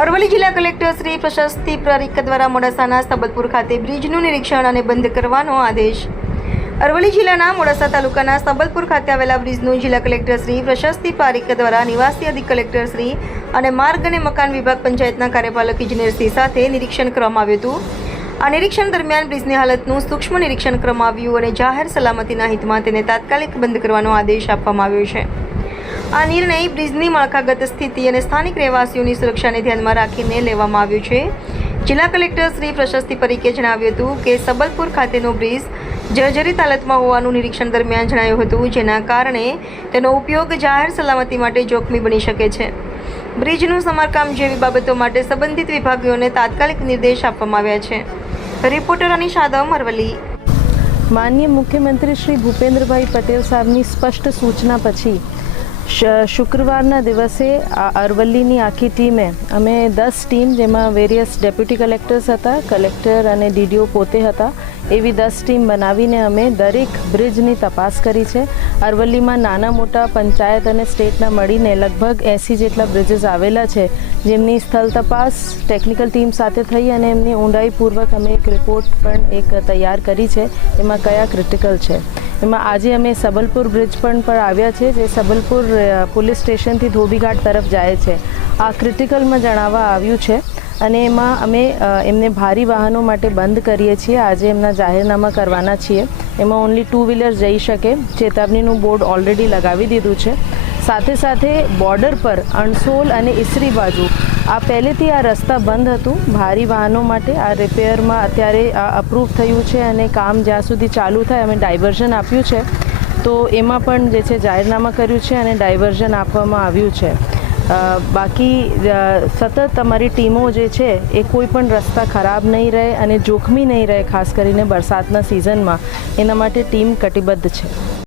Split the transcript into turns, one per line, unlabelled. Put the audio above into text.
અરવલ્લી જિલ્લા કલેક્ટર શ્રી પ્રશસ્તિ પ્રરિક દ્વારા મોડાસાના સબલપુર ખાતે બ્રિજનું નિરીક્ષણ અને બંધ કરવાનો આદેશ. અરવલ્લી જિલ્લાના મોડાસા તાલુકાના સબલપુર ખાતે આવેલા બ્રિજનું જિલ્લા કલેક્ટર શ્રી પ્રશસ્તિ પારીક દ્વારા નિવાસી અધિક કલેક્ટર શ્રી અને માર્ગ અને મકાન વિભાગ પંચાયતના કાર્યપાલક ઇજનેરશ્રી સાથે નિરીક્ષણ કરવામાં આવ્યું હતું. આ નિરીક્ષણ દરમિયાન બ્રિજની હાલતનું સૂક્ષ્મ નિરીક્ષણ કરવામાં આવ્યું અને જાહેર સલામતીના હિતમાં તેને તાત્કાલિક બંધ કરવાનો આદેશ આપવામાં આવ્યો છે. આ નિર્ણય બ્રિજની માળખાગત સ્થિતિ અને સ્થાનિક રહેવાસીઓની સુરક્ષાને ધ્યાનમાં રાખીને લેવામાં આવ્યું છે. જિલ્લા કલેક્ટર શ્રી પ્રશસ્તિ પરીકે જણાવ્યું હતું કે સબલપુર ખાતેનો બ્રિજ જર્જરિત હાલતમાં હોવાનું નિરીક્ષણ દરમિયાન જણાયું હતું, જેના કારણે તેનો ઉપયોગ જાહેર સલામતી માટે જોખમી બની શકે છે. બ્રિજનું સમારકામ જેવી બાબતો માટે સંબંધિત વિભાગીઓને તાત્કાલિક નિર્દેશ આપવામાં આવ્યા છે. રિપોર્ટર અનિશ આદમ, અરવલ્લી.
માનનીય મુખ્યમંત્રી શ્રી ભૂપેન્દ્રભાઈ પટેલ સાહેબની સ્પષ્ટ સૂચના પછી શુક્રવારના દિવસે અરવલ્લીની આખી ટીમે અમે દસ ટીમ જેમાં વેરિયસ ડેપ્યુટી કલેક્ટર્સ હતા, કલેક્ટર અને ડીડીઓ પોતે હતા, એવી દસ ટીમ બનાવીને અમે દરેક બ્રિજની તપાસ કરી છે. અરવલ્લીમાં નાના મોટા પંચાયત અને સ્ટેટના મળીને લગભગ એંસી જેટલા બ્રિજીસ આવેલા છે, જેમની સ્થળ તપાસ, ટેકનિકલ ટીમ સાથે થઈ અને એમની ઊંડાઈપૂર્વક અમે એક રિપોર્ટ પણ એક તૈયાર કરી છે, એમાં કયા ક્રિટિકલ છે. એમાં આજે અમે સબલપુર બ્રિજ પણ પર આવ્યા છે જે સબલપુર પોલીસ સ્ટેશનથી ધોબીઘાટ તરફ જાય છે. આ ક્રિટિકલમાં જણાવવા આવ્યું છે અને એમાં અમે એમને ભારી વાહનો માટે બંધ કરીએ છીએ. આજે એમના જાહેરનામા કરવાના છીએ. એમાં ઓનલી ટુ વ્હીલર જઈ શકે. ચેતવણીનું બોર્ડ ઓલરેડી લગાવી દીધું છે. સાથે સાથે બોર્ડર પર અણસોલ અને ઈસરી બાજુ આ પહેલેથી આ રસ્તા બંધ હતું. ભારી વાહનો માટે આ રિપેરમાં અત્યારે અપ્રૂવ થયું છે અને કામ જ્યાં સુધી ચાલુ થાય અમે ડાયવર્ઝન આપ્યું છે. તો એમાં પણ જે છે જાહેરનામા કર્યું છે અને ડાયવર્ઝન આપવામાં આવ્યું છે. બાકી સતત અમારી ટીમો જે છે એ કોઈ પણ રસ્તા ખરાબ નહીં રહે અને જોખમી નહીં રહે, ખાસ કરીને વરસાદના સિઝનમાં એના માટે ટીમ કટિબદ્ધ છે.